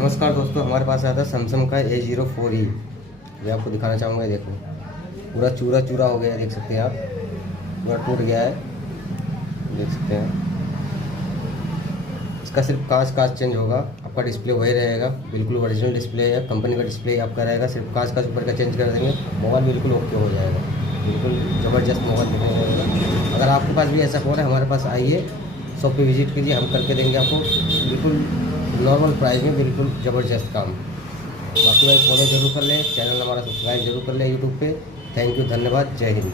नमस्कार दोस्तों, हमारे पास आया था सैमसंग का A04e। मैं आपको दिखाना चाहूँगा। ये देखो, पूरा चूरा चूरा हो गया है, देख सकते हैं आप। पूरा टूट गया है, देख सकते हैं। इसका सिर्फ कांच कांच चेंज होगा, आपका डिस्प्ले वही रहेगा। बिल्कुल ओरिजिनल डिस्प्ले है, कंपनी का डिस्प्ले आपका रहेगा। सिर्फ कांच कांच ऊपर का चेंज कर देंगे, मोबाइल बिल्कुल ओके हो जाएगा। बिल्कुल ज़बरदस्त मोबाइल दिखने को मिलेगा। अगर आपके पास भी ऐसा फ़ोन है, हमारे पास आइए, शॉप पे विजिट कीजिए, हम करके देंगे आपको बिल्कुल नॉर्मल प्राइस में, बिल्कुल ज़बरदस्त काम। बाकी भाई फॉलो जरूर कर लें, चैनल हमारा सब्सक्राइब जरूर कर लें यूट्यूब पे। थैंक यू, धन्यवाद, जय हिंद।